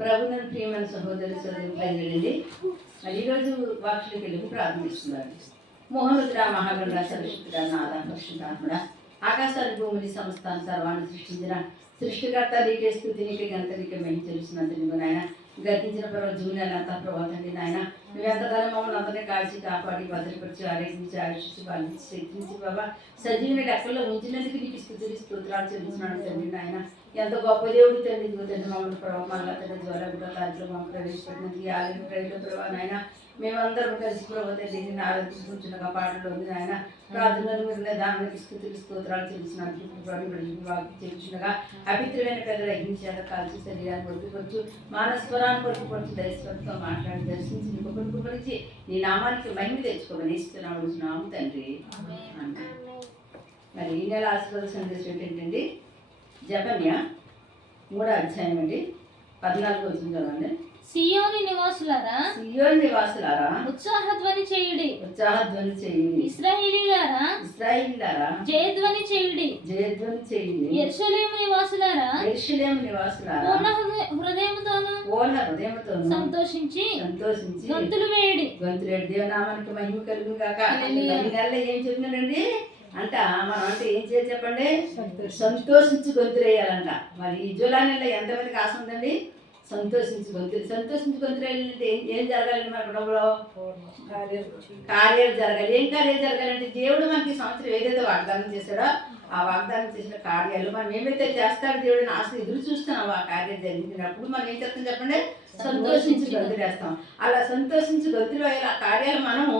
ప్రభుత్వం ప్రియమైన సహోదరి సోదరులండి. ఈరోజు వాక్షులకి వెళ్ళి ప్రారంభిస్తున్నారు. మోహనుద్ర మహాగణ సరస్వతుడ నాద పరిశుద్ధాత్ముడ ఆకాశాన్ని భూమిని సంస్థాన్ని సర్వాన్ని సృష్టించిన సృష్టికర్త నీకే స్థుతి నీకే గంట నీకే మహిమ తెలుస్తున్నందుకు నాయన గతించిన ప్రభావ జూనియర్లంతా ప్రభావండి నాయన నువ్వు ఎంతకాలం మమ్మల్ని అందరినీ కాల్చి కాపాడి భద్రపరిచి ఆరోగ్యించి ఆయుషించి పాలించి శక్తించి బాబా సజీవుని రెక్కల్లో ఉంచినందుకు నీకు స్తోత్రాలు చెల్లిస్తున్నాను తండ్రి నాయన. ఎంత గొప్ప దేవుడు తండ్రి తండ్రి మమ్మల్ని ప్రభావ మళ్ళా తండ్రి ద్వారా కూడా కార్యక్రమం ప్రవేశపెట్టినందుకు ఈ ఆలయం ప్రజల ప్రభావ నాయన మేమందరం కలిసి ప్రభావ తండ్రిని ఆరాధించుకుంటున్నాగా పాటలు ఉంది నాయన ప్రార్థనలు మీరు దానికి స్తోత్రాలు చెల్లిస్తున్నారు చెల్లించినగా అభిత్రమైన పెద్దలు అగ్నించాక కాల్చి శరీరాన్ని పడుకోవచ్చు మానస్వరాన్ని పడుకోవచ్చు దైస్వరంతో మాట్లాడి దర్శించి నీ గురించి నీ నామానికి మహిమ తెచ్చుకోమని ఇస్తున్నాము తండ్రి. మరి ఈ నెల ఆశీర్వాద సందేశం ఏంటండి? జపన్య 3వ అధ్యాయం అండి 14వ వచనం చదవండి. సియోని నివాసులారా ఉత్సాహధ్వని చేయుడి ఇశ్రాయేలీయులారా జయధ్వని చేయుడి యెరూషలేము నివాసులారా పూర్ణ హృదయముతోను సంతోషించి గంతులు వేయుడి. దేవనామానికి మహిమ కలుగును గాక. ఈ నెలలో ఏం చెప్తున్నాడండి అంట? మనం అంటే ఏం చేయాలి చెప్పండి? సంతోషించి గొంతులేయాలంట. మరి ఈ జూలై నెలలో ఎంతమందికి ఆశ ఉందండి? సంతోషించి గొంతులేయాలంటే ఏం జరగాలండి? మన కుటుంబంలో కార్యాలు జరగాలి. ఏం కార్యాలు జరగాలంటే దేవుడు మనకి సంవత్సరం ఏదైతే వాగ్దానం చేశాడో ఆ వాగ్దానం చేసిన కార్యాలు మనం ఏమైతే చేస్తాడో దేవుడిని ఆశ ఎదురు చూస్తున్నాం ఆ కార్యాలు జరిగినప్పుడు మనం ఏం చేస్తాం చెప్పండి? సంతోషించి గొంతులేస్తాం. అలా సంతోషించి గొంతులు వేయాలి. ఆ కార్యాలు మనము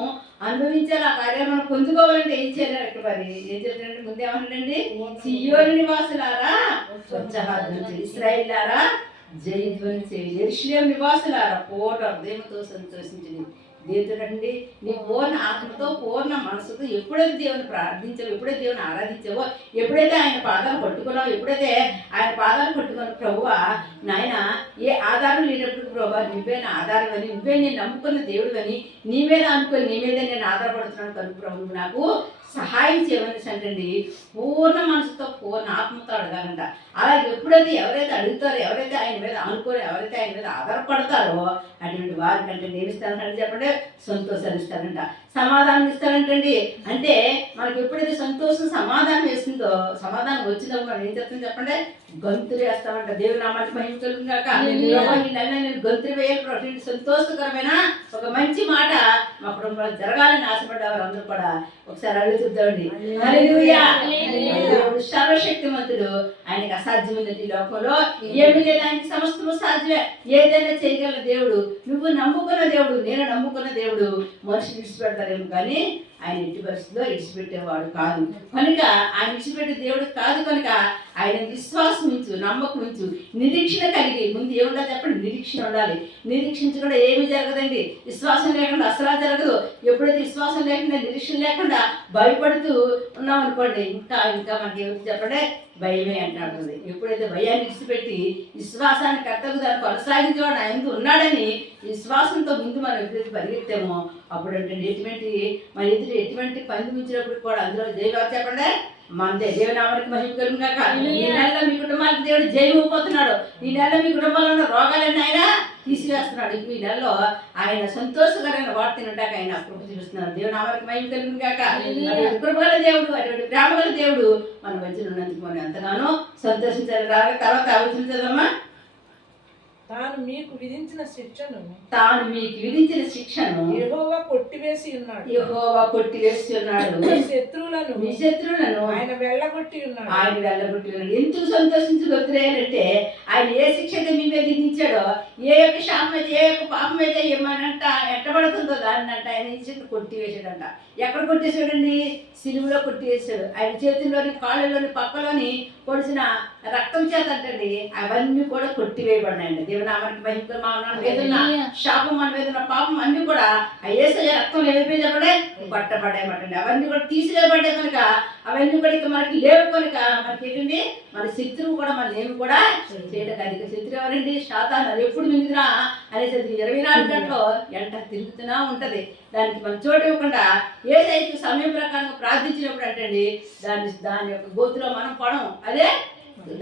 అనుభవించాలి. ఆ కార్యాలు మనం పొందుకోవాలంటే ఏం చేయాలి? మరి ఏం చెప్తారంటే ముందు ఏమన్నాడండి? సియోని నివాసులారా ఉత్సాహధ్వని, ఇశ్రాయేలీయులారా జయధ్వని చేయి, యెరూషలేము నివాసులారా పూర్ణ హృదయంతో సంతోషించండి. దేవుడండి నీ పూర్ణ ఆత్మతో పూర్ణ మనసుతో ఎప్పుడైతే దేవుని ప్రార్థించావో, ఎప్పుడైతే దేవుని ఆరాధించావో, ఎప్పుడైతే ఆయన పాదాలు పట్టుకున్నావో, ఎప్పుడైతే ఆయన పాదాలు పట్టుకున్న ప్రభువా నాయన ఏ ఆధారం లేనప్పుడు ప్రభువా నువ్వే నా ఆధారం అని, నువ్వే నేను నమ్ముకున్న దేవుడు అని, నీ మీద అనుకుని నీ మీదే నేను ఆధారపడుతున్నాను కనుక ప్రభు నాకు సహాయం చేయమని అంటండి. పూర్ణ మనసుతో పూర్ణ ఆత్మతో అడగాలంట. అలా ఎప్పుడైతే ఎవరైతే అడుగుతారో, ఎవరైతే ఆయన మీద అనుకోరో, ఎవరైతే ఆయన మీద ఆధారపడతారో అటువంటి వారికంటే నేను ఇస్తానంటే చెప్పండి సంతోషాలు ఇస్తారంట, సమాధానం ఇస్తారంటండి. అంటే మనకి ఎప్పుడైతే సంతోషం సమాధానం వేసిందో, సమాధానం వచ్చిందో మనం ఏం చెప్తాం చెప్పండి? గొంతులు వేస్తామంట. దేవుని నామానికి మహిమ కలుగును గాక. నేను గొంతులు వేయాలి ప్రతి సంతోషకరమైన ఒక మంచి మాట మా కుటుంబంలో జరగాలని ఆశపడ్డవారు అందరూ కూడా ఒకసారి అడుగు చూద్దామండి. హల్లెలూయా. దేవుడు సర్వశక్తిమంతుడు, ఆయనకి అసాధ్యమైనది లోకంలో ఏమి లేదు. ఆయనకి సమస్తము సాధ్యమే. ఏదైనా చేయగల దేవుడు. నువ్వు నమ్ముకున్న దేవుడు, నేను నమ్ముకున్న దేవుడు మనుషులు విడిచిపెడతారేమో కానీ ఆయన ఎట్టి పరిస్థితిలో విడిచిపెట్టేవాడు కాదు. కనుక ఆయన విడిచిపెట్టే దేవుడు కాదు. కనుక ఆయన విశ్వాసం ఉంచు, నమ్మకం ఉంచు, నిరీక్షణ కలిగి. ముందు ఏముండాలి చెప్పండి? నిరీక్షణ ఉండాలి. నిరీక్షించకుండా ఏమీ జరగదండి. విశ్వాసం లేకుండా అసలు జరగదు. ఎప్పుడైతే విశ్వాసం లేకుండా, నిరీక్షణ లేకుండా భయపడుతూ ఉన్నాం అనుకోండి, ఇంకా మనకి ఏమిటి చెప్పండి? భయమే అంటాడుతుంది. ఎప్పుడైతే భయాన్ని విడిచిపెట్టి విశ్వాసాన్ని కర్తకు దాన్ని కొనసాగించేవాడు ఆయన ఉన్నాడని విశ్వాసంతో ముందు మనం ఎప్పుడైతే పరిగెత్తామో అప్పుడు అంటే మన ఎదురు ఎటువంటి పని మించినప్పుడు కూడా అందులో జైలు చెప్పండి మనదే. దేవునామానికి మహిమ కలుగును గాక. ఈ నెలలో మీ కుటుంబానికి దేవుడు జయమైపోతున్నాడు. ఈ నెలలో మీ కుటుంబంలో ఉన్న రోగాలన్నీ ఆయన తీసివేస్తున్నాడు. ఈ నెలలో ఆయన సంతోషకరమైన వార్త తినటాక ఆయన కృప చూపిస్తున్నాడు. దేవునామానికి మహిమ కలుగును గాక. అటువంటి కృపగల దేవుడు, అటువంటి ప్రేమగల దేవుడు మన మధ్యలో ఉన్నందుకు మనం ఎంతగానో సంతోషించాలి. తర్వాత ఆలోచించదమ్మా. తాను మీకు విధించిన శిక్షను యెహోవా కొట్టివేసి ఉన్నాడు. మీ శత్రువులను ఆయన వెళ్ళగొట్టి ఉన్నాడు. ఎందుకు సంతోషించి గొంతులేయాలంటే ఆయన ఏ శిక్ష అయితే మీ మీద విధించాడో, ఏ యొక్క శాపం అయితే, ఏ యొక్క పాపం అయితే ఏమనంట ఎట్టబడుతుందో దాన్ని అంట ఆయన ఈ శిక్ష కొట్టివేసాడంట. ఎక్కడ కొట్టేశాడండి? సిలువలో కొట్టివేశాడు. ఆయన చేతుల్లోని, కాళ్ళలోని, పక్కలోని పొడిచిన రక్తం చేత అంటండి అవన్నీ కూడా కొట్టివేయబడినాయండి. దేవునామానికి మహిమ. మన మీద ఉన్న శాపం, మన మీద ఉన్న పాపం అన్ని కూడా ఆ యేసయ్య రక్తం ఏమైపోయి చెప్పండి కొట్టబడ్డాయమంటండి. అవన్నీ కూడా తీసివేయబడ్డాయి కనుక అవన్నీ కూడా ఇక మనకి లేవు. కనుక మనకి ఏంటండి? మన శత్రువు కూడా మన ఏమి కూడా చేయటం అధిక శత్రువు ఎవరండి? సాతాను. ఎప్పుడు మింగినా అనేసి 24 గంటలు ఎంట తిరుగుతూనే ఉంటది. దానికి మనం చోటు ఇవ్వకుండా ఏదైతే సమయం ప్రకారంగా ప్రార్థించినప్పుడు అంటండి దాని యొక్క గోతులో మనం పడం. అదే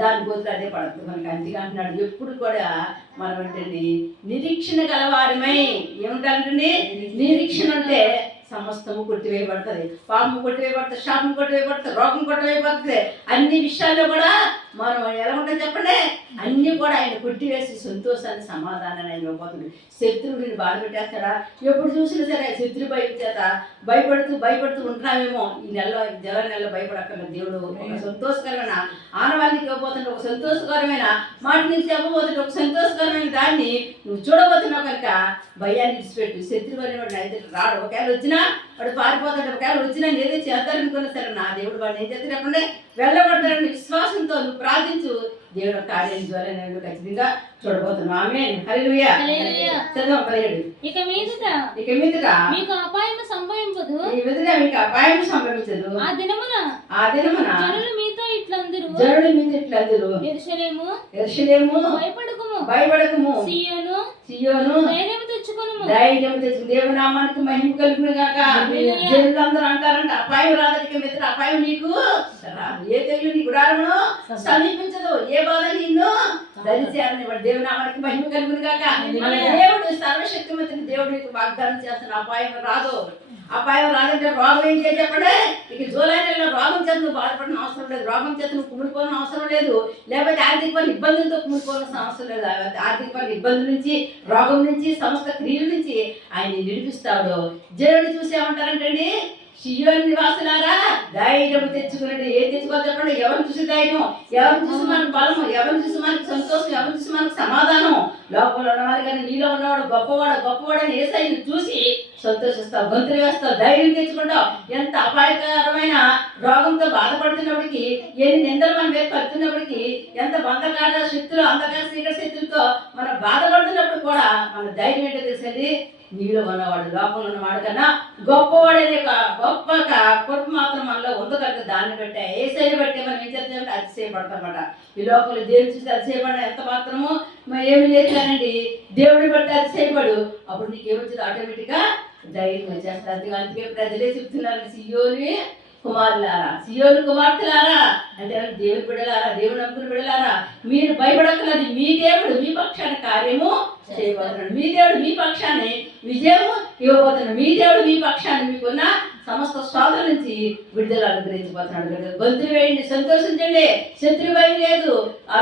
దాని గోతులు అదే పడుతుంది మనకి. అందుకే అంటున్నాడు ఎప్పుడు కూడా మనం ఏంటండి నిరీక్షణ గలవారమై ఏముంటారంటండి. నిరీక్షణ అంటే సమస్తము కొట్టివేయబడుతుంది, పాపము కొట్టివేయబడుతుంది, శాపం కొట్టివేయబడుతుంది, రోగం కొట్టివేయబడుతుంది. అన్ని విషయాల్లో కూడా మనం ఎలా ఉంటుంది చెప్పండి, అన్నీ కూడా ఆయన కొట్టివేసి సంతోషాన్ని సమాధానాన్ని ఆయన ఇవ్వబోతుంది. శత్రువుని బాధ పెట్టేస్తాడా? ఎప్పుడు చూసినా సరే శత్రు భయం చేత భయపడుతూ ఉంటున్నామేమో. ఈ నెలలో జల నెలలో భయపడక్కర్లేదు. దేవుడు ఒక సంతోషకరమైన ఆనవాళ్ళకి ఇవ్వబోతుంటే, ఒక సంతోషకరమైన మాట నీకు చెప్పబోతుంటే, ఒక సంతోషకరమైన దాన్ని నువ్వు చూడబోతున్నావు కనుక భయాన్ని విడిచిపెట్టు. శత్రువు అనేవాడు నా ఎదురు రాడు. ఒకవేళ వచ్చినా వాడు పారిపోతాడు. ఒకవేళ వచ్చినా ఏదో చేద్దారనుకున్నా సరే నా దేవుడు వాడిని ఏం చేస్తే చెప్పండి వెళ్ళగొడతాడని విశ్వాసంతో నువ్వు ప్రార్థించు. దేవుడు కార్యం ద్వారా నేను ఖచ్చితంగా చూడబోతున్నాను. ఆమేన్. హల్లెలూయా. చదవం 17. ఇక మీదట మీకు అపాయం సంభవింపదు. మీకు అపాయం సంభవించదు. ఆ దినమున జనులు మీతో ఇట్లందరూ యెరూషలేము భయపడకుము. సియోను ధైర్యం తెచ్చుకొనుము. దేవుని నామానికి మహిమ కలుగును గాక. జనులందరూ అంటారంట అపాయం రాదటిక మిత్ర, అపాయం నీకు రాదు. ఏ తెగులు నీ గుడారమును సమీపించదు, ఏ బాధ నిన్ను దరిచేరని. దేవుని నామానికి మహిమ కలుగును గాక. మన దేవుడు సర్వశక్తిమంతుని దేవుడు నీకు వాగ్దానం చేస్తున్న అపాయం రాదు. అపాయం రాదంటే రోగం ఏం చేయ చెప్పండి. ఇక జూలై నెలలో రోగం చేత నువ్వు బాధపడిన అవసరం లేదు, రోగం చేత నువ్వు కుమిలిపోవాల్సిన అవసరం లేదు, లేకపోతే ఆర్థిక పనులు ఇబ్బందులతో కుమిలిపోవాల్సిన అవసరం లేదు. ఆర్థిక పనులు ఇబ్బందుల నుంచి, రోగం నుంచి, సమస్త క్రియల నుంచి ఆయన నిడిపిస్తాడు. జనుడు చూసి ఏమంటారంటండి, సియోను నివాసులారా ధైర్యం తెచ్చుకునండి. ఏం తెచ్చుకోవాలి చెప్పండి. ఎవరిని చూసి ధైర్యం, ఎవరిని చూసి మనకు బలము, ఎవరిని చూసి మనకు సంతోషం, ఎవరిని చూసి మనకు సమాధానం. లోపల ఉన్నవాడు కానీ నీలో ఉన్నవాడు గొప్పవాడు అని యేసయ్యను చూసి సంతోషిస్తావు, గొంతులు వేస్తావు, ధైర్యం తెచ్చుకుంటావు. ఎంత అపాయకరమైన రోగంతో బాధపడుతున్నప్పటికీ, ఎన్ని నిందలు మన మీద పడుతున్నప్పటికీ, ఎంత బంధకాల శక్తులు, అంధకార చీకటి శక్తులతో మనం బాధపడుతున్నప్పుడు కూడా మన ధైర్యం ఏంటో తెలుసండి, నీలో ఉన్నవాడు లోపల ఉన్నవాడు కన్నా గొప్పవాడనే గొప్ప కృప మాత్రం మనలో ఉంది కనుక దాన్ని బట్టే యేసయ్యను బట్టి మనం ఏం చేస్తామంటే అతిశయపడతామన్నమాట. ఈ లోపల దేవుని చూసి అతిశయపడ ఎంత మాత్రమో ఏమి లేదు కానండి, దేవుడిని బట్టి అతిశయపడు. అప్పుడు నీకేమొచ్చింది ఆటోమేటిక్గా ధైర్యం వచ్చేస్తుంది. అందుకే ప్రజలే చెప్తున్నారు సియోను కుమార్తెలారా అంటే దేవుని బిడ్డలారా, దేవుని నమ్ముకుని బిడ్డలారా, మీరు భయపడక్కర్లేదు. మీ దేవుడు మీ పక్షాన కార్యము చేయబోతున్నాడు. మీ దేవుడు మీ పక్షాన్ని విజయము ఇవ్వబోతున్నాడు. మీ దేవుడు మీ పక్షాన్ని మీకున్న సమస్త శోధన నుంచి విడుదల అనుగ్రహించబోతున్నాడు. గొంతులు వేయండి, సంతోషించండి. శత్రు భయం లేదు,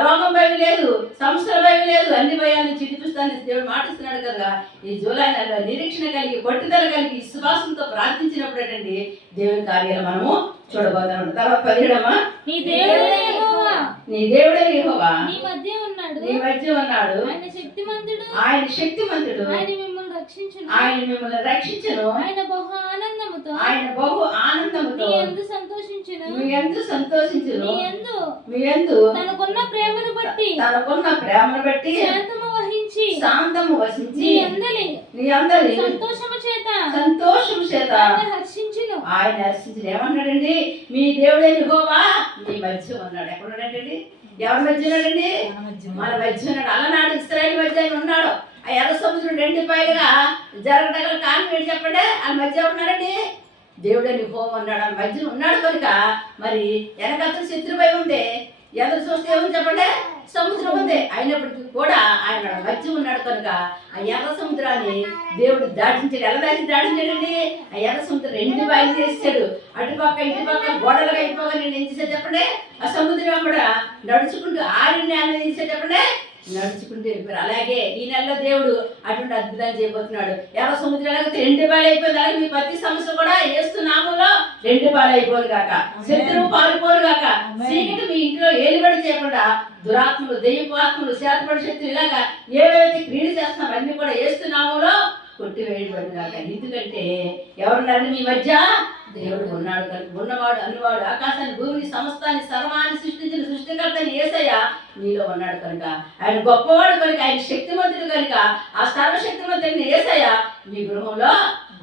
రోగం భయం లేదు, సంస్థల భయం లేదు, అన్ని భయాల నుంచి విడిపిస్తానని దేవుడు మాటిస్తున్నాడు కదా. ఈ జూలై నెలలో నిరీక్షణ కలిగి, పట్టుదల కలిగి, విశ్వాసంతో ప్రార్థించినప్పుడు ఏంటండి దేవుని కార్యాలు మనము చూడబోతున్నాడు. తర్వాత 17 నీ దేవుడే యెహోవా నీ మధ్య ఉన్నాడు. ఆయన శక్తిమంతుడు. ఆయన మిమ్మల్ని రక్షించును. ఆయన బహు ఆనందముతో మీ యందు సంతోషించును. మీ యందు తనకున్న ప్రేమను బట్టి శాంతము వహించి నీ అందరి సంతోషము చేత ఆయన హర్షించును. ఏమన్నాడండి, మీ దేవుడే యెహోవా మీ మధ్య ఉన్నాడు. ఎక్కడ ఉన్నాడండి? ఎవరి మధ్య ఉన్నాడండి? మన మధ్య ఉన్నాడు. అలనాడు ఇశ్రాయేలు మధ్య ఆయన ఉన్నాడు. ఆ ఎర్ర సముద్రం 2 పాయలుగా జరగటగల కారణం ఏంటి చెప్పండి? వాళ్ళ మధ్య ఉన్నాడండి. దేవుడే యెహోవా ఉన్నాడు, వాళ్ళ మధ్య ఉన్నాడు కనుక మరి వెనకత్తు శత్రు భయం ఉంటే ఎదురు చూస్తే ఏమని చెప్పండి, సముద్రం ఉంది. అయినప్పటికీ కూడా ఆయన మధ్య ఉన్నాడు కనుక ఆ ఎర్ర సముద్రాన్ని దేవుడు దాటించాడు. ఎలా దాటించాడండి? ఆ ఎర్ర సముద్రం 2 పాయలు చేసాడు. అటుపక్క ఇటుపక్క గోడలుగా అయిపోగా నేను ఏం చేశాడు చెప్పండి, ఆ సముద్రం కూడా నడుచుకుంటూ ఆరిని ఆయన ఏం చేశాడు చెప్పండి, నడుచుకుంటూ వెళ్ళిపోయారు. అలాగే ఈ నెలలో దేవుడు అటువంటి అద్భుతాలు చేయబోతున్నాడు. ఎర్ర సముద్రం ఎలాగైతే 2 పాయలు అయిపోయింది, అలాగే మీ ప్రతి సమస్య కూడా యేసు నామములో 2 పాయలు అయిపోరు గాక, శత్రువు పారిపోరు గాక, చీకటి మీ ఇంట్లో ఏలుబడి చేయకుండా దురాత్మలు, దెయ్యపు ఆత్మలు, శాతపడి శక్తులు ఇలాగా ఏవైతే క్రియలు చేస్తున్నాం అన్ని కూడా యేసు నామములో కొట్టివేయబడి గాక. ఎందుకంటే ఎవరున్నారని మీ మధ్య దేవుడు ఉన్నాడు కనుక. ఉన్నవాడు అన్నవాడు ఆకాశాన్ని, భూమిని, సమస్తాన్ని, సర్వాన్ని సృష్టించిన సృష్టికర్తని యేసయ్య నీలో ఉన్నాడు కనుక, ఆయన గొప్పవాడు కనుక, ఆయన శక్తిమంతుడు కనుక, ఆ సర్వశక్తిమంతుడిని యేసయ్య మీ గృహంలో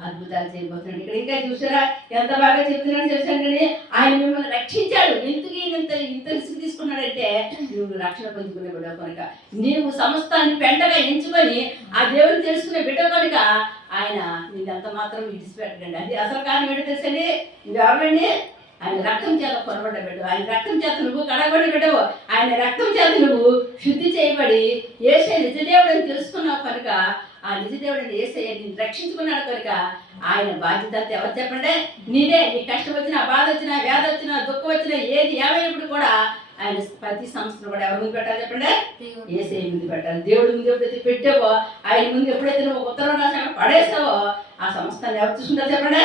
అద్భుతాలు చేయబోతున్నాడు. ఇక్కడ ఇంకా చూసారా ఎంత బాగా చెప్తున్నాడు చూసాను. ఆయన మిమ్మల్ని రక్షించాడు. ఎందుకు ఇంత రిస్క్ తీసుకున్నాడంటే నువ్వు రక్షణ పొందుకునే బిడ్డ కనుక, నీవు సమస్తాన్ని పెంటగా ఎంచుకొని ఆ దేవుని తెలుసుకునే బిడ్డ కనుక ఆయన నీకు అంత మాత్రం విడిచిపెట్టండి. అది అసలు కారణం ఏంటో తెలుసండి, ఇది ఎవరండి ఆయన రక్తం చేత కొనబడ్డ బిడ్డ, ఆయన రక్తం చేత నువ్వు కడగబడిన బిడ్డవు, ఆయన రక్తం చేత నువ్వు శుద్ధి చేయబడి యేసే నిజదేవుడని తెలుసుకున్నావు కనుక, ఆ నిజదేవుడిని యేసయ్య నిన్ను రక్షించుకున్నాడు కనుక ఆయన బాధ్యత అంతా ఎవరు చెప్పండి? నీదే. నీ కష్టం వచ్చినా, బాధ వచ్చినా, వ్యాధి వచ్చినా, దుఃఖం వచ్చినా, ఏది ఏమైనప్పుడు కూడా ఆయన ప్రతి సంస్థను కూడా ఎవరి ముందు పెట్టాలి చెప్పండి? యేసయ్య ముందు పెట్టాలి. దేవుడి ముందు ఎప్పుడైతే పెట్టావో, ఆయన ముందు ఎప్పుడైతే నువ్వు ఉత్తరం రాసి అక్కడ పడేసావో, ఆ సంస్థను ఎవరు చూసుకుంటారు చెప్పండి?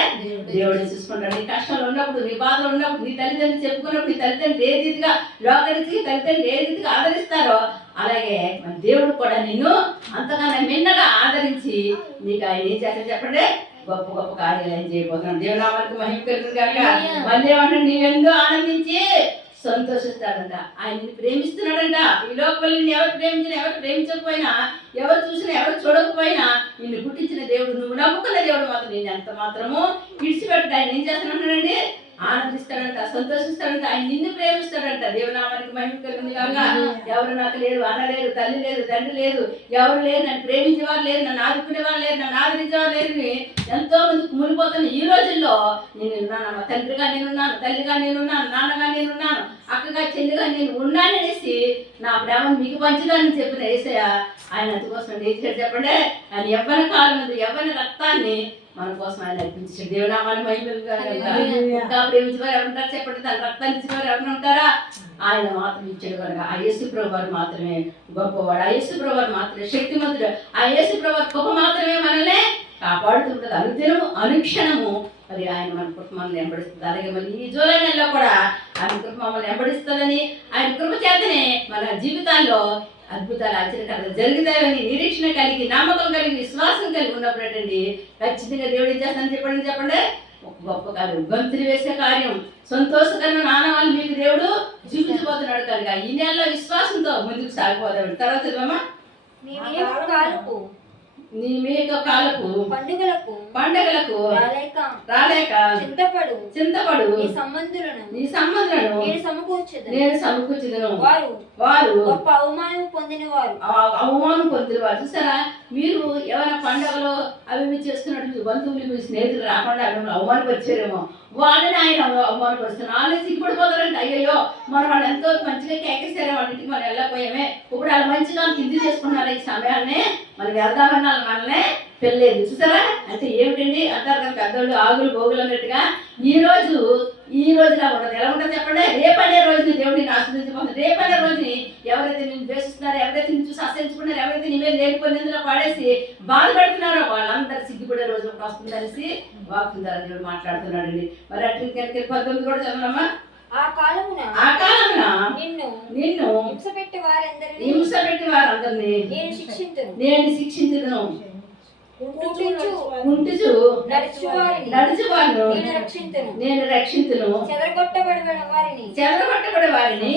దేవుడు చూసుకుంటాడు. నీ కష్టంలో ఉన్నప్పుడు, నీ బాధలో ఉన్నప్పుడు, నీ తల్లిదండ్రులు చెప్పుకున్నప్పుడు, నీ తల్లిదండ్రులు ఏ రీతిగా లోకరీతికి తల్లిదండ్రులు ఏ రీతిగా ఆదరిస్తారో, అలాగే మన దేవుడు కూడా నిన్ను అంతకన్నా మిన్నగా ఆదరించి నీకు ఆయన ఏం చేస్తాడు చెప్పండి? గొప్ప గొప్ప కార్యాలు ఏం చేయబోతున్నాడు. దేవునామానికి మహిమ కలుగును గాక. మళ్ళీ ఏమంటాడు? నీవెందో ఆనందించి సంతోషిస్తాడంట. ఆయన నిన్ను ప్రేమిస్తున్నాడంట. ఈ లోకంలో నిన్ను ఎవరు ప్రేమించినా, ఎవరు ప్రేమించకపోయినా, ఎవరు చూసినా, ఎవరు చూడకపోయినా, నిన్ను పుట్టించిన దేవుడు, నువ్వు నమ్ముకున్న దేవుడు మాత్రం నిన్ను ఎంత మాత్రము విడిచిపెట్టు. ఆయన ఏం చేస్తున్నాడండి? ఆనందిస్తాడంట, సంతోషిస్తాడంట. ఆయన నిన్ను ప్రేమిస్తాడంట. దేవునామానికి మహిమ కలుగును గాక. ఎవరు నాకు లేరు, అన్న లేరు, తల్లి లేదు, తండ్రి లేదు, ఎవరు లేరు, నన్ను ప్రేమించేవారు లేరు, నన్ను ఆదుకునేవారు లేరు, నన్ను ఆదరించేవారు లేరు, ఎంతో మంది కుమిలిపోతున్న ఈ రోజుల్లో నేనున్నాను. తండ్రిగా నేనున్నాను, తల్లిగా నేనున్నాను, నాన్నగా నేనున్నాను, అక్కగా చెల్లిగా నేను ఉన్నాననేసి నా ప్రేమను మీకు పంచుదాన్ని చెప్పిన యేసయ్య ఆయన అందుకోసం ఏం చేశాడు చెప్పండి? ఆయన యవ్వన కాలం ముందు యవ్వన రక్తాన్ని మన కోసం ఆయన అర్పించాడు. దేవునామాన్ని మహిమగా ఇంకా ప్రేమించేవారు ఎవరుంటారు చెప్పండి? తన రక్తాన్ని ఇచ్చేవారు ఎవరైనా ఉంటారా? ఆయన మాత్రం ఇచ్చాడు కనుక ఆ యేసుప్రభువు వారు మాత్రమే గొప్పవాడు, ఆ యేసుప్రభువు వారు మాత్రమే శక్తిమంతుడు, ఆ యేసుప్రభువు వారి కృప మాత్రమే మనల్ని కాపాడుతుంటుంది అనుదినము అనుక్షణము. మరి ఆయన మన కృప మనల్ని వెంబడిస్తుంది. అలాగే మరి ఈ జూలై నెలలో కూడా ఆయన కృప మమ్మల్ని వెంబడిస్తుందని, ఆయన కృప చేతనే మన జీవితాల్లో అద్భుతాలు ఆశ్చర్యకరంగా జరుగుతాయని నిరీక్షణ కలిగి, నమ్మకం కలిగి, విశ్వాసం కలిగి ఉన్నప్పుడేటండి ఖచ్చితంగా దేవుడు ఏం చేస్తానని చెప్పండి? ఒక గొప్ప కార్యం, గంతులు వేసే కార్యం, సంతోషకరమైన ఆనవాళ్ళు మీకు దేవుడు చూపించబోతున్నాడు కనుక ఈ నెలలో విశ్వాసంతో ముందుకు సాగిపోతాడు. తర్వాత నీ మీద కాలపు పండుగలకు రాలేక చింతపడు నీ సంబంధులను నేను సమకూర్చుదును. వారు అవమానం పొందిన వారు. చూసారా, మీరు ఏమైనా పండుగలో అవి చేస్తున్నట్టు మీ బంధువులు, మీ స్నేహితులు రాకుండా అవమానపరిచారేమో, వాళ్ళని ఆయన అవమానపరుస్తున్నారు. వాళ్ళని సిగ్గుపడిపోతారంట. అయ్యో మనం వాళ్ళు ఎంతో మంచిగా కేకేసారే, వాళ్ళ ఇంటికి మనం వెళ్ళకపోయామే, ఇప్పుడు వాళ్ళు మంచిగా కింది చేసుకున్నారు, ఈ సమయాన్ని మనం వెళ్దామని మనల్ని పెళ్ళలేదు. చూసారా, అంటే ఏమిటండి అంటారు కదా పెద్దోళ్ళు ఆగులు బోగులు అన్నట్టుగా. ఈ రోజులా ఉండదు. ఎలా ఉంటుంది చెప్పండి? రేపనే రోజుని దేవుడిని ఆశ్రయించబోతుంది. రేపనే రోజుని ఎవరైతే నేను ద్వేషిస్తున్నారో, ఎవరైతే నేను చూసి ఆశ్రయించుకున్నారో, ఎవరైతే నీ మీద లేనిపోయినందులో పాడేసి బాధపడుతున్నారో వాళ్ళందరూ సిగ్గుపడే రోజు ఒకటి వస్తుందనేసి వాక్యం ద్వారా దేవుడు మాట్లాడుతున్నాడండి. మరి అటు 19 కూడా చదవమ్మా. ఆ కాలమున నిన్ను హింసపెట్టి వారందరినీ నేను శిక్షించుదును. కుంటుచు నడుచువారిని నేను రక్షింతును. చెదరగొట్టబడే వారిని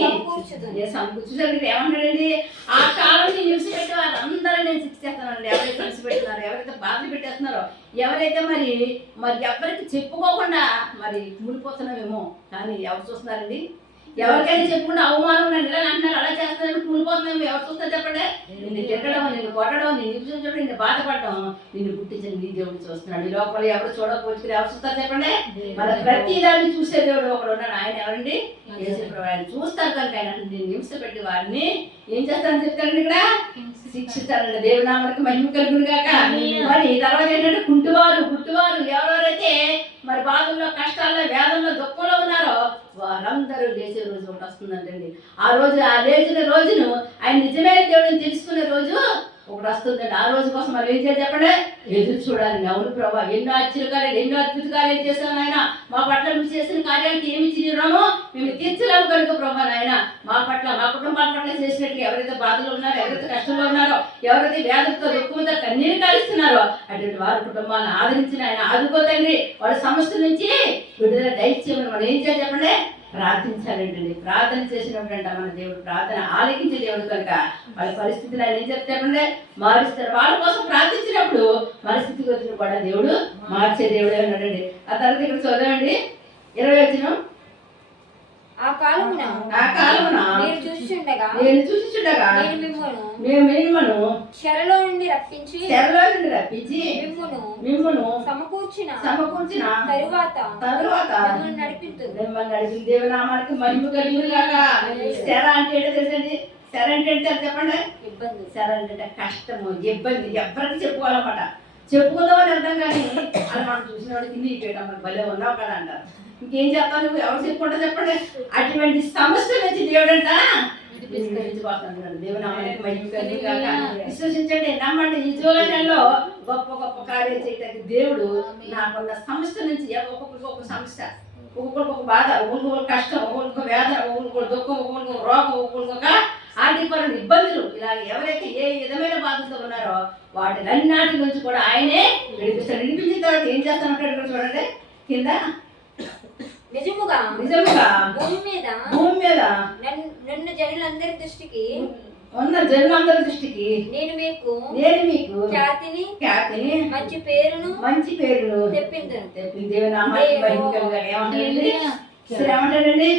సమకూర్చుదానికి ఏమన్నాడండి? ఆ కాలం హింసపెట్టి వారందరూ నేను శిక్షిస్తానండి. ఎవరైతే హింసపెడుతున్నారో, ఎవరైతే బాధలు పెట్టేస్తున్నారో, ఎవరైతే మరి ఎవరికి చెప్పుకోకుండా మరి కూలిపోతున్నామేమో, కానీ ఎవరు చూస్తున్నారండి? ఎవరికైనా చెప్పుకుంటే అవమానం నన్ను ఇలా అంటున్నారు, అలా చేస్తానని కూలిపోతున్నాము. ఎవరు చూస్తారు చెప్పండి? నిన్ను తిట్టడం, నిన్ను కొట్టడం, నిన్ను హింసించడం, నిన్ను బాధపడడం, నిన్ను పుట్టించిన నీ దేవుడు చూస్తున్నాడు. ఈ లోపల ఎవరు చూడకపోవచ్చు, ఎవరు చూస్తారు చెప్పండి? మన ప్రతి దాన్ని చూసే దేవుడు ఒకడు ఉన్నాడు. ఆయన ఎవరండి? యేసుప్రభువు. ఆయన చూస్తారు కనుక ఆయన నిన్ను హింస పెట్టి వారిని ఏం చేస్తారని చెప్తారండి? ఇక్కడ శిక్షిస్తారండి. దేవునామానికి మహిమ కలుగును గాక. మరి తర్వాత ఏంటంటే గుట్టువారు ఎవరెవరైతే మరి బాధల్లో, కష్టాల్లో, వేదల్లో, దుఃఖంలో ఉన్నారో వారందరూ లేచే రోజు ఒకటి వస్తుందంటండి. ఆ లేచిన రోజును ఆయన నిజమైన దేవుడిని తెలుసుకునే రోజు ఒకటి వస్తుందండి. ఆ రోజు కోసం మనం ఏం చేయాలి చెప్పండి? ఎదురు చూడాలి. అవును ప్రభా, ఎన్నో ఆశ్చర్యకార్యాలు, ఎన్నో అద్భుత కార్యాలు చేశాను ఆయన. మా పట్ల నువ్వు చేసిన కార్యాలకి ఏమి ఇచ్చినామో మేము తీర్చలేము కనుక ప్రభా నాయన, మా పట్ల, మా కుటుంబాల పట్ల చేసినట్టుగా ఎవరైతే బాధలో ఉన్నారో, ఎవరైతే కష్టంలో ఉన్నారో, ఎవరైతే వ్యాధులతో దుఃఖంతో కన్నీరు కాలుస్తున్నారో అటువంటి వారి కుటుంబాలను ఆదరించిన ఆయన ఆదుకోదండి. వాళ్ళ సమస్య నుంచి విడుదల దయచేయమని మనం ఏం చేయాలి చెప్పండి? ప్రార్థించాలంటండి. ప్రార్థన చేసినప్పుడంట మన దేవుడు ప్రార్థన ఆలకించే దేవుడు కనుక వాళ్ళ పరిస్థితులు ఆయన ఏం చెప్పండి? మారుస్తారు. వాళ్ళ కోసం ప్రార్థించినప్పుడు పరిస్థితి గురించి కూడా దేవుడు మార్చే దేవుడే ఉన్నాడండి. ఆ తర్వాత ఇక్కడ చదవండి 20 వచనం. ఆ కాలమున నేను చూచుచుండగా మేము మిమ్మను చెరలో నుండి రప్పించి మిమ్మును సమకూర్చిన తరువాత మిమ్మల్ని నడిపింతును. మిమ్మల్ని నడిపి దేవనామానికి మహిమ కలిగి కాక. శర అంటే ఏంటో తెలుసండి? శర అంటే ఏంటో చెప్పండి. ఇబ్బంది. శర అంటే కష్టము, ఇబ్బంది, ఎవరికి చెప్పుకోవాలన్నమాట. చెప్పుకుందామని అర్థం కానీ అది మనం చూసిన వాడికి నీ పేట మనకు భలే ఉన్నావు కదా అంటారు. ఇంకేం చెప్తావు నువ్వు? ఎవరు చెప్పుకుంటా చెప్పండి. అటువంటి సమస్య నుంచి దేవుడంట విడిపించుకోవాలన్నాడు. దేవునామానికి మహిమ కలిగి కాక. విశ్వసించండి, నమ్మండి. ఈ జూలై నెలలో గొప్ప గొప్ప కార్యం చేయడానికి దేవుడు నాకున్న సమస్య నుంచి ఒక్కొక్కరికి ఒక సమస్య, ఒక్కొక్కరికి ఒక బాధ, ఒక్కొక్కరికి కష్టం, ఒక్కొక్కరికి వేదన, ఒక్కొక్కరికి దుఃఖం, ఒక్కొక్కరికి రోగం, ఒక్కొక్కరికి ఒక ఆర్థికపరమైన ఇబ్బందులు, ఇలా ఎవరైతే ఏ విధమైన బాధలతో ఉన్నారో వాటిలన్నిటి నుంచి కూడా ఆయనే విడిపిస్తాడు. విడిపించిన తర్వాత ఏం చేస్తానంటాడు చూడండి కింద. నిజముగా భూమి మీద నన్ను జనులందరి దృష్టికి ఉన్న జనులందరి దృష్టికి నేను మీకు ఖ్యాతిని మంచి పేరును తెప్పింది. దేవునామానికి మహిమ కలుగాక. ఏమంటాడండి?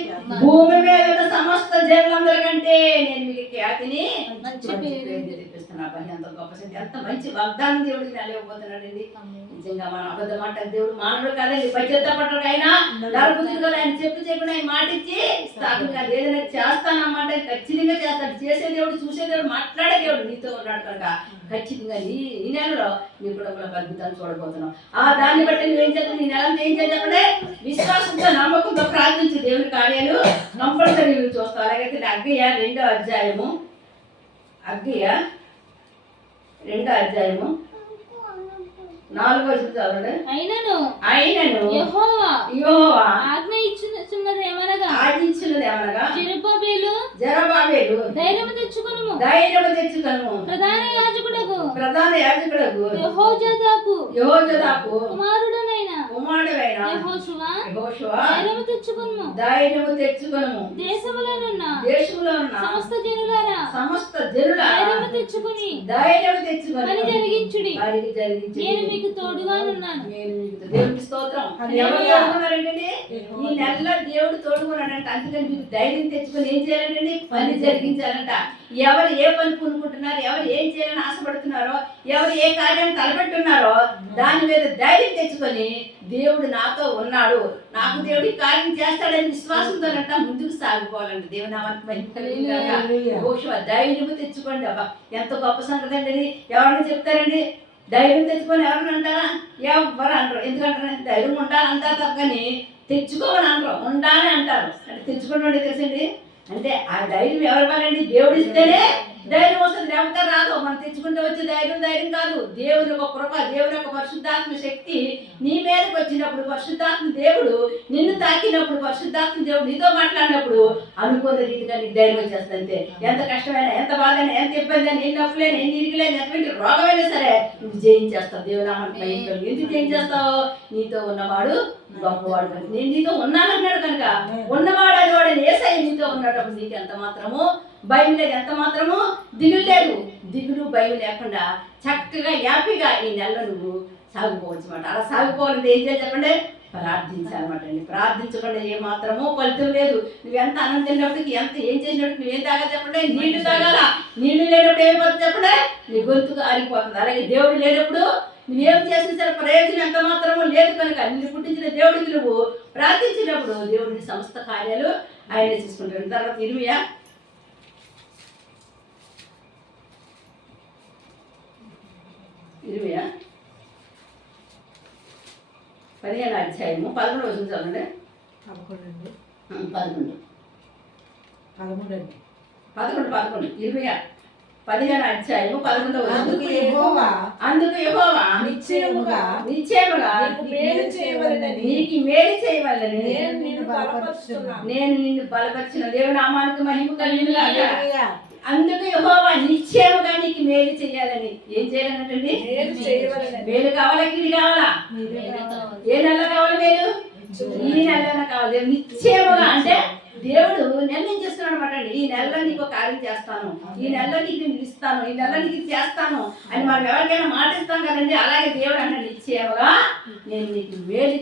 భూమి మీద ఉన్న సమస్త జనులందరికంటే నేను మీకు ఖ్యాతిని మంచి పేరు తెప్పిస్తున్నా. ఎంత గొప్ప శక్తి, ఎంత మంచి వాగ్దానం దేవుడికి నెలవబోతున్నాడండి. నిజంగా మనం అబద్ధం అంటారు. దేవుడు మానవుడు కాదండి, పశ్చాత్తాపడ్డాడు. ఆయన నరపుతుడు ఆయన చెప్పకుండా ఆయన మాట ఇచ్చి స్థాపనగా ఏదైనా చేస్తానమాట ఖచ్చితంగా చేస్తాడు. చేసే దేవుడు, చూసే దేవుడు, మాట్లాడే దేవుడు నీతో ఉన్నాడు కనుక ఖచ్చితంగా ఈ నెలలో నీ కుటుంబంలో అద్భుతాన్ని చూడబోతున్నావు. దాన్ని బట్టి నువ్వేం చేస్తావు? నీ నెలంతా ఏం చేయాలి చెప్పండి? విశ్వాసంతో, నమ్మకంతో ప్రార్థించి దేవుని కార్యాలు కంపల్సరీ చూస్తావు. అలాగైతే అగ్గయ్య 2వ అధ్యాయము 4వ వచనం చదవండి. అయినను యెహోవా ఆజ్ఞ ఇచ్చినది ఏమనగా జెరుబ్బాబెలు ధైర్యము తెచ్చుకొనుము. ప్రధాన యాజకుడగు యెహోజాదాకు కుమారుడైన యెహోషువ ధైర్యము తెచ్చుకొనుము. దేశములోనున్న సమస్త జనులారా ధైర్యము తెచ్చుకొని పని జరిగించుడి. నేను మీకు తోడుగానున్నాను. దేవునికి స్తోత్రం. ఎవరు తోడుకున్నారంటే ఈ నెలలో దేవుడు తోడుకున్నాడంట. అందుకని మీకు ధైర్యం తెచ్చుకొని ఏం చేయాలంటే పని జరిగించాలంట. ఎవరు ఏ పని పూనుకుంటున్నారు, ఎవరు ఏం చేయాలని ఆశపడుతున్నారో, ఎవరు ఏ కార్యాన్ని తలపెట్టున్నారో దాని మీద ధైర్యం తెచ్చుకొని దేవుడు నాతో ఉన్నాడు, నాకు దేవుడి కార్యం చేస్తాడని విశ్వాసంతోనంట ముందుకు సాగిపోవాలండి. దేవునామానికి మహిమ కలుగును గాక. ధైర్యము తెచ్చుకోండి. అబ్బా ఎంత గొప్ప సంగతి అండి. ఎవరిని చెప్తారండి ధైర్యం తెచ్చుకొని? ఎవరిని అంటారా? ఎవరు అంటారు. ఎందుకంటారు? ధైర్యం ఉండాలంటారు తప్ప కానీ తెచ్చుకోమని అంటారు, ఉండాలి అంటారు. అంటే తెచ్చుకోవడం తెలుసండి. అంటే ఆ ధైర్యం ఎవరు ఇవ్వాలండి? దేవుడు ఇస్తేనే ధైర్యం వస్తుంది, లేకపోతే రాదు. మనం తెచ్చుకుంటే వచ్చే ధైర్యం కాదు. దేవుని ఒక కృప, దేవుని ఒక పరిశుద్ధాత్మ శక్తి నీ మీదకి వచ్చినప్పుడు, పరిశుద్ధాత్మ దేవుడు నిన్ను తాకినప్పుడు, పరిశుద్ధాత్మ దేవుడు నీతో మాట్లాడినప్పుడు అనుకున్న రీతిగా నీకు ధైర్యం వచ్చేస్తుంది. అంతే. ఎంత కష్టమైనా, ఎంత బాధైనా, ఎంత ఇబ్బంది అయినా, ఎన్ని నొప్పులైనా, ఎన్ని ఇరుకులైనా, ఎటువంటి రోగమైనా సరే నువ్వు జయించేస్తావు. దేవునామానికి మహిమ. ఎందుకు జయించేస్తావు? నీతో ఉన్నవాడు గొప్పవాడు కనుక. నేను నీతో ఉన్నానన్నాడు కనుక. ఉన్నవాడు అనేవాడు యేసయ్య నీతో ఉన్నాడు. నీకు ఎంత మాత్రము భయం లేదు, ఎంత మాత్రము దిగులు లేదు. దిగులు భయం లేకుండా చక్కగా హ్యాపీగా ఈ నెలలో నువ్వు సాగిపోవచ్చు అన్నమాట. అలా సాగిపోవాలంటే ఏం చేయాలి చెప్పండి? ప్రార్థించాలన్నమాట అండి. ప్రార్థించకుండా ఏ మాత్రము ఫలితం లేదు. నువ్వు ఎంత అన్నం తిన్నప్పటికి, ఎంత ఏం చేసినప్పుడు నువ్వేం తాగాలి చెప్పండి? నీళ్లు తాగాల. నీళ్లు లేనప్పుడు ఏమైపోతుంది చెప్పండి? నీ గొంతుకు ఆరిపోతుంది. అలాగే దేవుడు లేనప్పుడు నువ్వేం చేసిన సరే ప్రయోజనం ఎంత మాత్రమో లేదు కనుక నిన్ను పుట్టించిన దేవుడికి నువ్వు ప్రార్థించినప్పుడు దేవుడిని సమస్త కార్యాలు ఆయనే చూసుకుంటాడు. తర్వాత ఇర్మియా 15వ అధ్యాయము 11వ వచనం చదవండి. 11 ఇర్మియా 15వ అధ్యాయము 11వ వచనం. అందుకు యెహోవా నిశ్చయముగా నీకు మేలు చేయవలెనని నేను నిన్ను బలపరచిన. దేవునామానికి మహిమ కలుగును గాక. అందుకు యెహోవా నిశ్చయముగా నీకు మేలు చేయాలని. ఏం చేయాలన్నట్టండి? మేలు కావాలా, కీడు కావాలా? ఏ నెల కావాలి మేలు? ఈ నెలలో కావాలి. నిశ్చయముగా అంటే దేవుడు నిర్ణయించేస్తున్నాడు అనమాట అండి. ఈ నెలలో నీకు కార్యం చేస్తాను, ఈ నెలలో నీకు నిలుస్తాను, ఈ నెలలో నీకు చేస్తాను అని మనం ఎవరికైనా మాట ఇస్తాం కదండి. అలాగే దేవుడు అన్నాడు నిశ్చయముగా నేను నీకు మేలు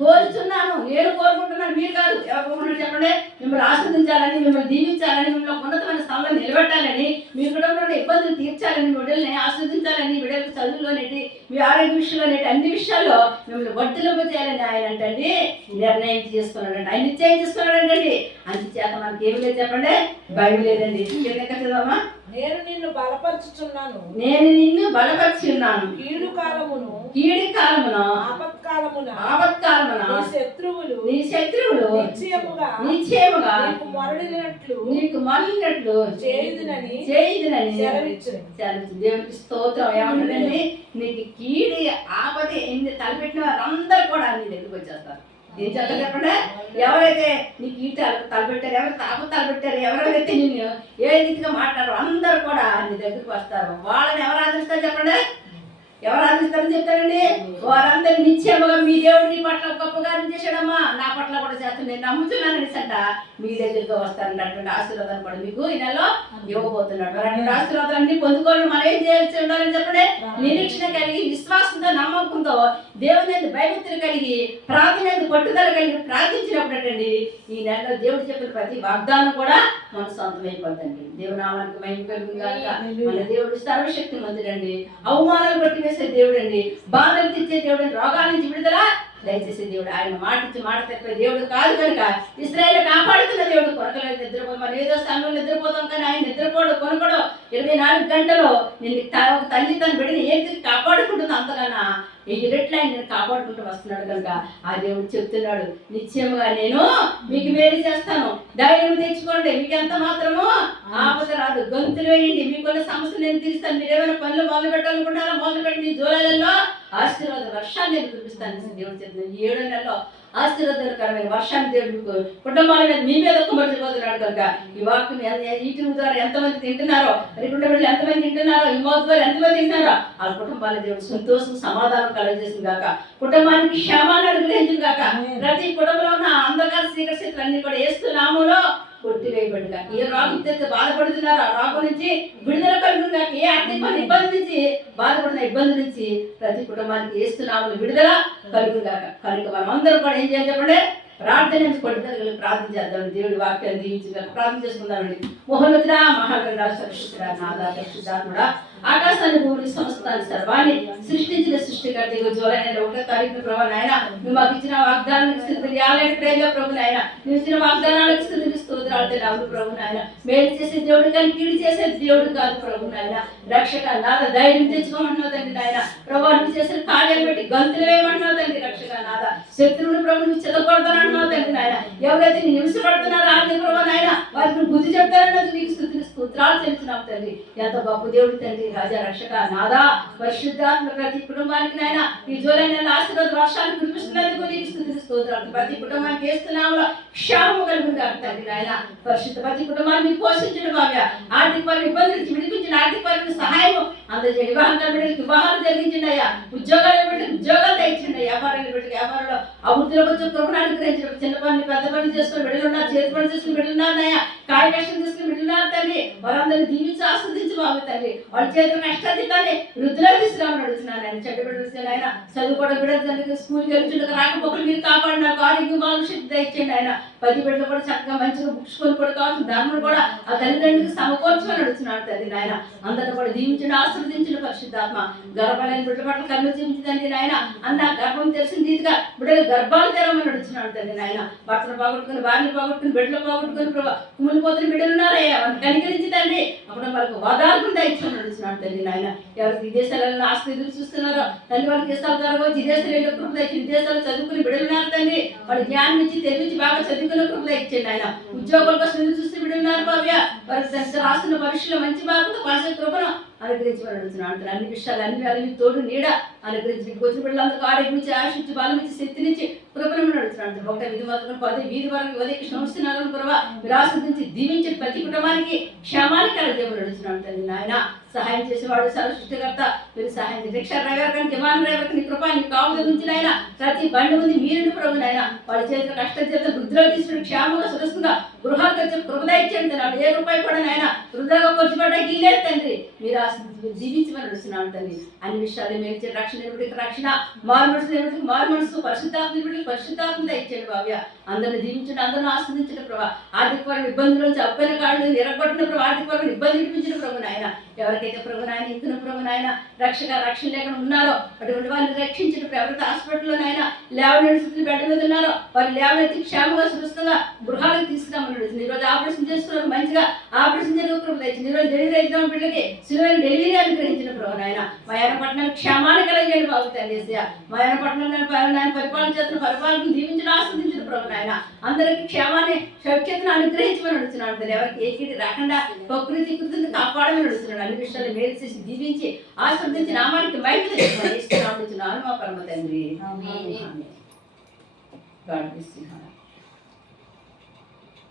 కోరుచున్నాను. నేను కోరుకుంటున్నాను, మీరు కాదు. ఎవరు కోరుకుంటున్నారు చెప్పండి? మిమ్మల్ని ఆస్వాదించాలని, మిమ్మల్ని దీవించాలని, మిమ్మల్ని ఉన్నతమైన స్థానంలో నిలబెట్టాలని, మీ కుటుంబంలో ఇబ్బందులు తీర్చాలని, మీ బిడ్డల్ని ఆస్వాదించాలని, బిడ్డలకు చదువులోనేటి, మీ ఆరోగ్య విషయంలోనేటి, అన్ని విషయాల్లో మిమ్మల్ని వర్ధిల్లింప చేయాలని ఆయన అంటండి నిర్ణయం చేసుకున్నాడండి. ఆయన నిశ్చయం చేసుకున్నాడంటండి. అందుచేత మనకి ఏమి లేదు చెప్పండి? భయం లేదండి. కిందకి చదవమ్మా. నేను నిన్ను బలపరుచుచున్నాను, నేను నిన్ను బలపరిచి ఉన్నాను. కీడు కాలమును ఆపత్కాలమున నీ శత్రువులు నిశ్చయముగా నీకు మొరడినట్లు చేయుదునని దేవునికి స్తోత్రం. ఏమంటాడండి? నీకు కీడి ఆపద ఎన్ని తలపెట్టిన వారందరూ కూడా నీ దగ్గరికి వచ్చేస్తారు. ఏం చేస్తారు చెప్పండి? ఎవరైతే నీకు ఈ తలపెట్టారు, ఎవరు తాపు తలపెట్టారు, ఎవరైతే నిన్ను ఏ రీతిగా మాట్లాడారో అందరూ కూడా నీ దగ్గరికి వస్తారు. వాళ్ళని ఎవరు ఆదరిస్తారు చెప్పండి? ఎవరు ఆదరిస్తారని చెప్తారండి? వారందరూ నిశ్చయముగా మీ దేవుడు నీ పట్ల గొప్పగా చేశాడమ్మా, నా పట్ల కూడా చేస్తాను, నేను నమ్ముతున్నానని సంట మీ దగ్గరికి వస్తారండి. అటువంటి ఆశీర్వాదాలు కూడా మీకు ఈ నెలలో ఇవ్వబోతున్నాడు. అటువంటి ఆశీర్వాదాలన్నీ పొందుకోవాలి. మనం ఏం చేయాల్సి ఉండాలని చెప్పండి? నిరీక్షణ కలిగి, విశ్వాసంతో, నమ్మకంతో, దేవుని మీద భయభక్తులు కలిగి, ప్రార్థన పట్టుదల కలిగి ప్రార్థించినప్పుడండి ఈ నెలలో దేవుడు చెప్పిన ప్రతి వాగ్దానం కూడా మన సొంతమైపోతుందండి. దేవుడు నామానికి మహిమ కలుగుగాక. మన దేవుడు సర్వశక్తి మంతుడండి. అవమానాలు బట్టి వేసే దేవుడు అండి, బాధలు తెచ్చే దేవుడు అండి, రోగాల నుంచి విడుదల దయచేసే దేవుడు. ఆయన మాట ఇచ్చి మాట తప్పే దేవుడు కాదు కనుక ఇశ్రాయేలు కాపాడుతున్న దేవుడు. కొనకలేదు నిద్రపోదు. మనం ఏదో సమయంలో నిద్రపోతాం కానీ ఆయన నిద్రపోడు, కొనకడు. 24 గంటలు నిన్ను ఒక తల్లి తన బిడ్డని ఏంటి కాపాడుకుంటుంది అంతకన్నా ఈ రెట్లు ఆయన నేను కాపాడుకుంటూ వస్తున్నాడు కనుక ఆ దేవుడు చెప్తున్నాడు, నిశ్చయముగా నేను మీకు మేలు చేస్తాను, ధైర్యం తెచ్చుకోండి, మీకు ఎంత మాత్రమో ఆపద రాదు, గొంతులు వేయండి, మీకున్న సమస్యలు నేను తీరుస్తాను, మీరు ఏమైనా పనులు మొదలు పెట్టాలనుకుంటారో మొదలు పెట్టి మీ జూలైలలో ఆశీర్వాద వర్షాన్ని నేను కురిపిస్తాను దేవుడు చెప్తున్నాను. 7 నెలలో ఆశీర్వాదకరమైన వర్షాన్ని దేవుడు కుటుంబాల మీద మీ మీద కుమర్చిపోతున్నాడు కనుక ఈ వాక్యం యూట్యూబ్ ద్వారా ఎంతమంది తింటున్నారో, రికుండా బిడ్డలు ఎంతమంది తింటున్నారో, ఈ మౌత్ ద్వారా ఎంతమంది తింటున్నారో ఆ కుటుంబాల దేవుడు సంతోషం సమాధానం కలగజేసింది కాక, కుటుంబానికి క్షేమాన్ని అనుగ్రహించింది కాక, ప్రతి కుటుంబంలో ఉన్న అంధకార శ్రీకృష్ణులన్నీ కూడా ఏస్తున్నాములో కొట్టివేయబడిగా. ఏ రోగం తెచ్చి బాధపడుతున్నారో ఆ రోగం నుంచి విడుదల కలుగుగా, ఏ ఆర్థిక ఇబ్బంది నుంచి బాధపడిన ఇబ్బంది నుంచి ప్రతి కుటుంబానికి ఏస్తున్నాములు విడుదల కలుగుగా. కనుక మనం అందరం కూడా ఏం చేయాలి చెప్పండి? ప్రార్థన పట్టుదల ప్రార్థన చేద్దాం. దేవుడి వాక్యాన్ని దీవించగా ప్రార్థన చేసుకుందామండి. మోహనుద్ర మహాగణ సరస్వతుడా నాదా పరిశుద్ధాత్ముడా ఆకాశాన్ని భూమిని సమస్తాన్ని సర్వాన్ని సృష్టించిన సృష్టికర్త జూలై 1వ తారీఖున ప్రభు నాయన నువ్వు మాకు ఇచ్చిన వాగ్దానానికి స్థితి ఆలయ ప్రభు నాయన నువ్వు ఇచ్చిన వాగ్దానాలకు స్థితిని స్తోత్రాలు అవును ప్రభు నాయన. మేలు చేసే దేవుడు కానీ కీడు చేసే దేవుడు కాదు ప్రభు నాయన. రక్షక నాద ధైర్యం తెచ్చుకోమంటున్నావు తండ్రి నాయన. ప్రభు నువ్వు చేసిన కార్యాలు పెట్టి గంతులు వేయమంటున్నావు తండ్రి. రక్షక నాద శత్రువుని ప్రభు నువ్వు చెదగొడతానంటున్నావు తండ్రి నాయన. ఎవరైతే నీ నిమిషపడుతున్నారో ఆర్థిక ప్రభు నాయన వారికి నువ్వు బుద్ధి చెప్తారన్నది నీకు స్థుతిని స్తోత్రాలు తెలుస్తున్నావు తండ్రి. ఎంత గొప్ప దేవుడు తండ్రి. రాజా రక్షక నాదా పరిశుద్ధాత్మ ప్రతి కుటుంబానికి నాయన ఈ జూలై నెల ఆశీర్వాద వర్షాలు కురిపిస్తున్నందుకు నీకు స్థుతిని స్తోత్రాలు. ప్రతి కుటుంబానికి వేస్తున్నాము క్షేమము కలుగుగా తండ్రి నాయన. పరిశుద్ధ ప్రతి కుటుంబాన్ని మీరు పోషించడం భావ్య ఆర్థిక పరులు ఇబ్బంది నుంచి విడిపించిన ఆర్థిక పరులకు సహాయం అందజేయండి. వివాహం బిడ్డలకు వివాహాలు జరిగించండి అయ్యా. ఉద్యోగాలు బిడ్డలకు ఉద్యోగాలు తెచ్చిండి. వ్యాపారాలు బిడ్డలకు వ్యాపారంలో అభివృద్ధిలోకి వచ్చే కృపను అనుగ్రహించడం. చిన్న పనులు పెద్ద పనులు చేసుకుని బిడ్డలు ఉన్నారు, చేతి పనులు చేసుకుని బిడ్డలు ఉన్నారయ్యా. కాయ కష్టం చేసుకుని బిడ్డలున్నారు తండ్రి. వారందరినీ దీవించి ఆస్వాదించి బాబు తండ్రి. వాళ్ళ చేతులు కష్టాన్ని వృద్ధులు తీసుకురామని అడుగుతున్నాను ఆయన. చెడ్డ బిడ్డలు ఆయన చదువుకోవడం బిడ్డలు స్కూల్కి వెళ్తుండగా రాకపోకలు మీరు కాపాడిన ఆరోగ్యం భవిష్యత్తు ఇచ్చేయండి ఆయన. 10 బిడ్డలు కూడా చక్కగా మంచిగా బుక్స్ కొని కూడా కావాల్సిన దాన్ని కూడా ఆ తల్లిదండ్రులకు సమకూర్చమని అడుగుతున్నాడు తండ్రి నాయన. అందరిని కూడా దీవించిన ఆశీర్వదించిన పరిశుద్ధాత్మ. గర్భాలైన బిడ్డల పట్ల కన్ను చూపించదండి నాయన. అన్న గర్భం తెలిసిన రీతిగా బిడ్డలు గర్భాలు తెరవమని అడుగుతున్నాడు తండ్రి నాయన. భర్తలు పోగొట్టుకుని భార్యలు పోగొట్టుకుని బిడ్డలు పోగొట్టుకుని కుమిలిపోతున్న బిడ్డలు ఉన్నారయ్యా. వాళ్ళని కనికరించి తండ్రి అప్పుడు వాళ్ళకు వదార్పుంటా ఇచ్చామని అడుగుతున్నాడు తండ్రి నాయన. ఎవరికి విదేశాలలో ఆస్తి ఎదురు చూస్తున్నారో తల్లి వాళ్ళకి ఇస్తాలు జరగవచ్చు. విదేశాలు కృప తెచ్చి విదేశాలు చదువుకుని బిడ్డలున్నారు తండ్రి. వాడి జ్ఞానం ఇచ్చి తెలివించి బాగా చదువుకునే కృప ఇచ్చింది ఆయన. ఉద్యోగాల కోసం ఎదురు చూస్తే బిడ్డలున్నారు భావ్య. వారికి రాస్తున్న పరీక్షలో మంచి బాగుంది పరిస్థితి కృపను అనుగ్రహించమని అడుగుతున్నాను. అన్ని విషయాలు అన్ని వేళ తోడు నీడ అనుగ్రహించి వచ్చిన బిడ్డలందరూ ఆరోగ్యం ఇచ్చి ఆశించి బలం ఇచ్చి శక్తి నుంచి కృపను అడుగుతున్నాను. 1 వీధి వరకు 10 వీధి వరకు ఉదయం సంవత్సరాలను ప్రభావ మీరు ఆస్వాదించి దీవించి ప్రతి కుటుంబానికి క్షేమాన్ని కలగజేయమని అడుగుతున్నాను తండ్రి నాయన. సహాయం చేసేవాడు సర్వ సృష్టికర్త మీరు సహాయం చేసి రిక్షా డ్రైవర్ కానీ విమాన డ్రైవర్ నీ కృప నీ కావుల నుంచి నాయన. ప్రతి బండి ఉంది మీరు ప్రభు నాయన. వాళ్ళ చేతిలో కష్టం చేత వృద్ధిలో తీసుకుని క్షేమంగా సురక్షంగా గృహాలకు వచ్చి కృపద ఇచ్చేయండి తండ్రి. 1 రూపాయి కూడా నాయన వృధాగా ఖర్చు పడ్డానికి లేదు తండ్రి. మీరు జీవించమని అడుగుతున్నాను తండ్రి. అన్ని విషయాలు మీరు రక్షణ రక్షణ మారు మనసు మారు మనసు పరిశుద్ధాత్మ పిల్లలు పరిశుద్ధాత్మ ఇచ్చాడు బావ్య. అందరిని దీవించండి, అందరిని ఆస్వాదించిన ప్రభా. ఆర్థికపరమైన ఇబ్బందుల నుంచి అప్పైన కాళ్ళు ఎరగొట్టిన ప్రభు, ఆర్థికపరమైన ఇబ్బంది విడిపించిన ప్రభు నాయన. ఎవరికైతే ప్రభు నాయన ఇంకున్న ప్రభు నాయన రక్షణ లేకుండా ఉన్నారో అటువంటి వారిని రక్షించిన ప్రభు. ఎవరైతే హాస్పిటల్లో నాయన లేవలేని స్థితిలో బెడ్ మీద ఉన్నారో వారు లేవనెత్తి క్షేమంగా సురక్షితంగా గృహాలకు తీసుకురామన్నాడు. ఈరోజు ఆపరేషన్ చేసుకున్నారు, మంచిగా ఆపరేషన్ జరిగే ప్రభు తెచ్చింది. ఈరోజు డెలివరీ అయితే బిడ్డకి సులువైన డెలివరీ అనుగ్రహించిన ప్రభు నాయన. మా పట్టణానికి క్షేమాన్ని కలిగేయండి బాబు తండ్రి. మా పట్టణంలో పరిపాలన చేతున్న పరిపాలన దీవించడం ఆస్వాదించిన ప్రభు నాయన. అందరికీ క్షేమాన్ని సౌఖ్యతను అనుగ్రహించమని అడుగుతున్నాడు. ఎవరికి ఏ కీడి రాకుండా ప్రకృతి కృతిని కాపాడమని అడుగుతున్నాడు. అన్ని విషయాలు మేలు చేసి దీవించి ఆస్వాదించి నామానికి బయట ఇస్తున్నాను మా పరమ తండ్రి. God bless you.